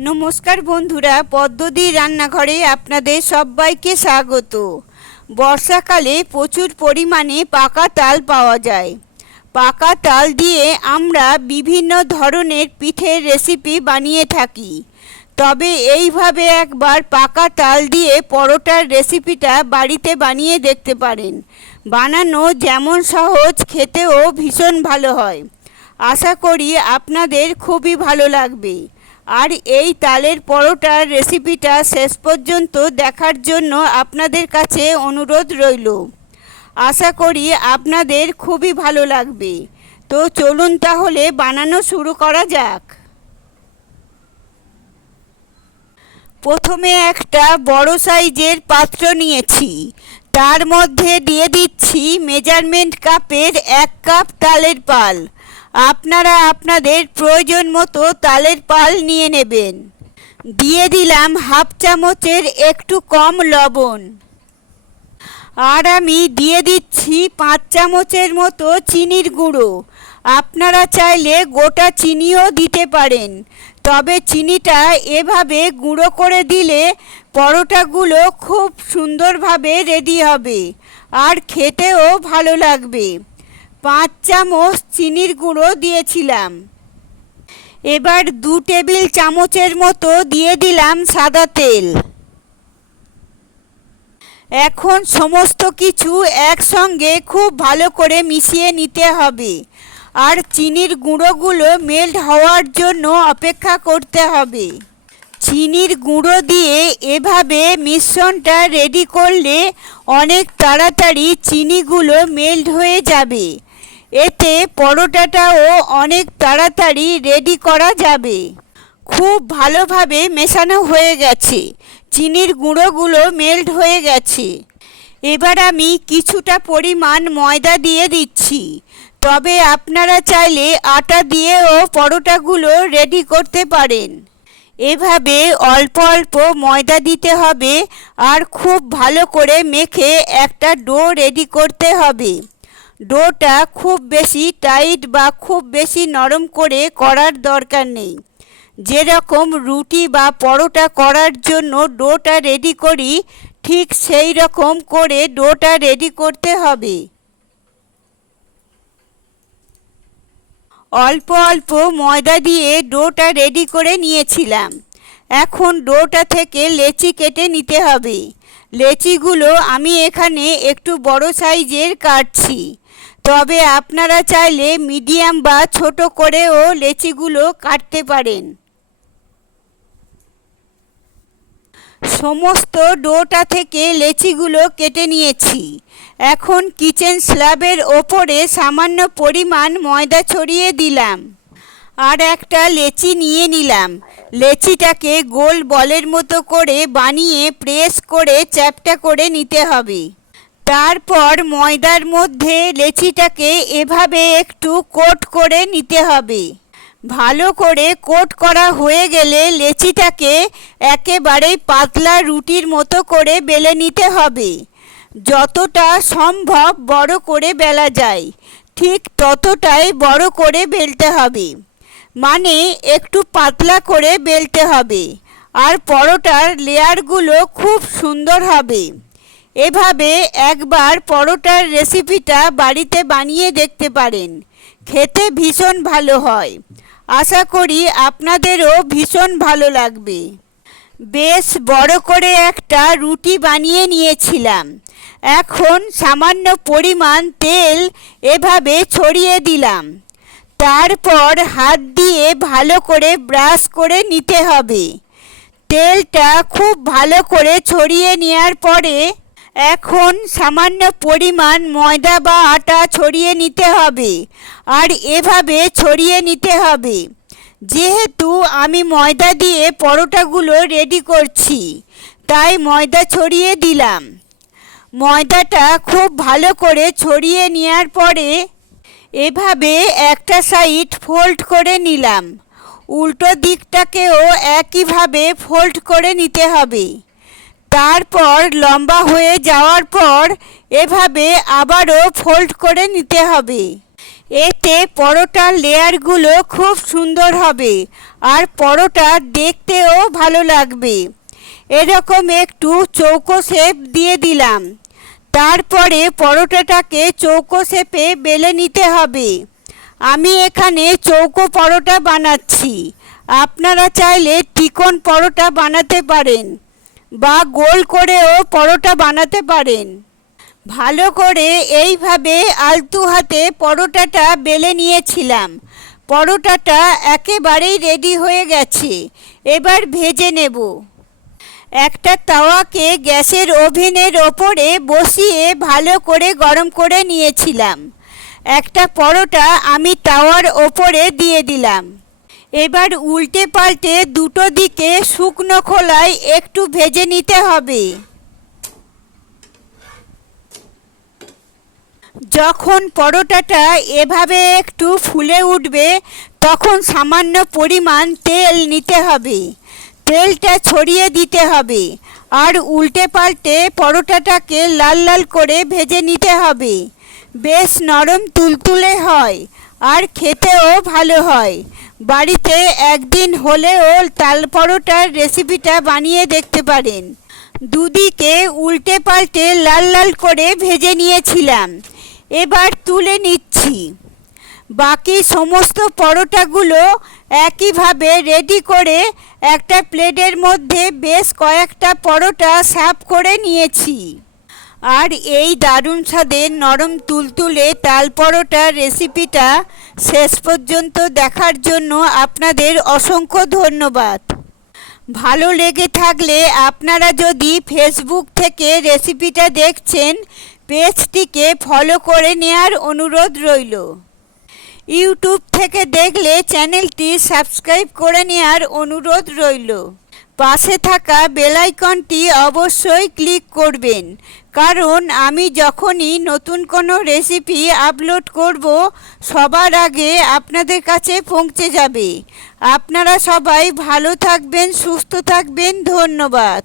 নমস্কার বন্ধুরা, পদ্মদি রান্নাঘরে আপনাদের সবাইকে স্বাগত। বর্ষাকালে প্রচুর পরিমাণে পাকা তাল পাওয়া যায়। পাকা তাল দিয়ে আমরা বিভিন্ন ধরনের পিঠের রেসিপি বানিয়ে থাকি। তবে এইভাবে একবার পাকা তাল দিয়ে পরোটার রেসিপিটা বাড়িতে বানিয়ে দেখতে পারেন। বানানো যেমন সহজ, খেতেও ভীষণ ভালো হয়। আশা করি আপনাদের খুবই ভালো লাগবে। আর এই তালের পরোটার রেসিপিটা শেষ পর্যন্ত দেখার জন্য আপনাদের কাছে অনুরোধ রইল। আশা করি আপনাদের খুবই ভালো লাগবে। তো চলুন তাহলে বানানো শুরু করা যাক। প্রথমে একটা বড় সাইজের পাত্র নিয়েছি। তার মধ্যে দিয়ে দিচ্ছি মেজারমেন্ট কাপের 1 কাপ তালের পাল। আপনারা আপনাদের প্রয়োজন মতো তালের পাল নিয়ে নেবেন। দিয়ে দিলাম হাফ চামচের একটু কম লবণ। আর আমি দিয়ে দিচ্ছি 5 চামচের মতো চিনির গুঁড়ো। আপনারা চাইলে গোটা চিনিও দিতে পারেন। তবে চিনিটা এভাবে গুঁড়ো করে দিলে পরোটাগুলো খুব সুন্দরভাবে রেডি হবে আর খেতেও ভালো লাগবে। 5 চামচ চিনির গুঁড়ো দিয়েছিলাম। এবার 2 টেবিল চামচের মতো দিয়ে দিলাম সাদা তেল। এখন সমস্ত কিছু একসঙ্গে খুব ভালো করে মিশিয়ে নিতে হবে। আর চিনির গুঁড়োগুলো মেল্ট হওয়ার জন্য অপেক্ষা করতে হবে। চিনির গুঁড়ো দিয়ে এভাবে মিশ্রণটা রেডি করলে অনেক তাড়াতাড়ি চিনিগুলো মেল্ট হয়ে যাবে। এতে পরোটাটাও অনেক তাড়াতাড়ি রেডি করা যাবে। খুব ভালোভাবে মেশানো হয়ে গেছে। চিনির গুঁড়োগুলো মেল্ট হয়ে গেছে। এবার আমি কিছুটা পরিমাণ ময়দা দিয়ে দিচ্ছি। তবে আপনারা চাইলে আটা দিয়েও পরোটাগুলো রেডি করতে পারেন। এভাবে অল্প অল্প ময়দা দিতে হবে আর খুব ভালো করে মেখে একটা ডো রেডি করতে হবে। ডোটা খুব বেশি টাইট বা খুব বেশি নরম করে করার দরকার নেই। যেরকম রুটি বা পরোটা করার জন্য ডোটা রেডি করি, ঠিক সেই রকম করে ডোটা রেডি করতে হবে। অল্প অল্প ময়দা দিয়ে ডোটা রেডি করে নিয়েছিলাম। এখন ডোটা থেকে লেচি কেটে নিতে হবে। লেচিগুলো আমি এখানে একটু বড় সাইজের কাটছি। তবে আপনারা চাইলে মিডিয়াম বা ছোট করেও লেচিগুলো কাটতে পারেন। সমস্ত ডোটা থেকে লেচিগুলো কেটে নিয়েছি। এখন কিচেন স্ল্যাবের ওপরে সামান্য পরিমাণ ময়দা ছড়িয়ে দিলাম। আর একটা লেচি নিয়ে নিলাম। লেচিটাকে গোল বলের মতো করে বানিয়ে প্রেস করে চ্যাপ্টা করে নিতে হবে। তারপর ময়দার মধ্যে লেচিটাকে এভাবে একটু কোট করে নিতে হবে। ভালো করে কোট করা হয়ে গেলে লেচিটাকে একেবারে পাতলা রুটির মতো করে বেলে নিতে হবে। যতটা সম্ভব বড় করে বেলা যায়, ঠিক ততটাই বড় করে বেলতে হবে। মানে একটু পাতলা করে বেলতে হবে। আর পরোটার লেয়ারগুলো খুব সুন্দর হবে। এভাবে একবার পরোটার রেসিপিটা বাড়িতে বানিয়ে দেখতে পারেন। খেতে ভীষণ ভালো হয়। আশা করি আপনাদেরও ভীষণ ভালো লাগবে। বেশ বড় করে একটা রুটি বানিয়ে নিয়েছিলাম। এখন সামান্য পরিমাণ তেল এভাবে ছড়িয়ে দিলাম। তারপর হাত দিয়ে ভালো করে ব্রাশ করে নিতে হবে। তেলটা খুব ভালো করে ছড়িয়ে নেওয়ার পরে এখন সামান্য পরিমাণ ময়দা বা আটা ছড়িয়ে নিতে হবে। আর এভাবে ছড়িয়ে নিতে হবে। যেহেতু আমি ময়দা দিয়ে পরোটাগুলো রেডি করছি, তাই ময়দা ছড়িয়ে দিলাম। ময়দাটা খুব ভালো করে ছড়িয়ে নেওয়ার পরে এভাবে একটা সাইড ফোল্ড করে নিলাম। উল্টো দিকটাকেও একইভাবে ফোল্ড করে নিতে হবে। তারপর লম্বা হয়ে যাওয়ার পর এভাবে আবারও ফোল্ড করে নিতে হবে। এতে পরোটার লেয়ারগুলো খুব সুন্দর হবে আর পরোটা দেখতেও ভালো লাগবে। এরকম একটু চৌকো শেপ দিয়ে দিলাম। তারপরে পরোটাটাকে চৌকো শেপে বেলে নিতে হবে। আমি এখানে চৌকো পরোটা বানাচ্ছি, আপনারা চাইলে চিকন পরোটা বানাতে পারেন বা গোল করেও পরোটা বানাতে পারেন। ভালো করে এইভাবে আলতু হাতে পরোটাটা বেলে নিয়েছিলাম। পরোটাটা একেবারেই রেডি হয়ে গেছে, এবার ভেজে নেব। একটা তাওয়াকে গ্যাসের ওভেনের ওপরে বসিয়ে ভালো করে গরম করে নিয়েছিলাম। একটা পরোটা আমি তাওয়ার ওপরে দিয়ে দিলাম। এবার উল্টে পাল্টে দুটো দিকে শুকনো খোলায় একটু ভেজে নিতে হবে। যখন পরোটাটা এভাবে একটু ফুলে উঠবে তখন সামান্য পরিমাণ তেল নিতে হবে। তেলটা ছড়িয়ে দিতে হবে আর উল্টে পাল্টে পরোটাটাকে লাল লাল করে ভেজে নিতে হবে। বেশ নরম তুলতুলে হয় আর খেতেও ভালো হয়। বাড়িতে একদিন হলেও তাল পরোটার রেসিপিটা বানিয়ে দেখতে পারেন। দুদিকে উল্টে পাল্টে লাল লাল করে ভেজে নিয়েছিলাম, এবার তুলে নিচ্ছি। বাকি সমস্ত পরোটাগুলো একইভাবে রেডি করে একটা প্লেটের মধ্যে বেশ কয়েকটা পরোটা সার্ভ করে নিয়েছি। আর এই দারুণ স্বাদের নরম তুলতুলে তাল পরোটার রেসিপিটা শেষ পর্যন্ত দেখার জন্য আপনাদের অসংখ্য ধন্যবাদ। ভালো লেগে থাকলে আপনারা যদি ফেসবুক থেকে রেসিপিটা দেখছেন, পেজটিকে ফলো করে নেওয়ার অনুরোধ রইল। ইউটিউব থেকে দেখলে চ্যানেলটি সাবস্ক্রাইব করে নেওয়ার অনুরোধ রইল। পাশে থাকা বেল আইকনটি অবশ্যই ক্লিক করবেন, কারণ আমি যখনই নতুন কোনো রেসিপি আপলোড করব সবার আগে আপনাদের কাছে পৌঁছে যাবে। আপনারা সবাই ভালো থাকবেন, সুস্থ থাকবেন। ধন্যবাদ।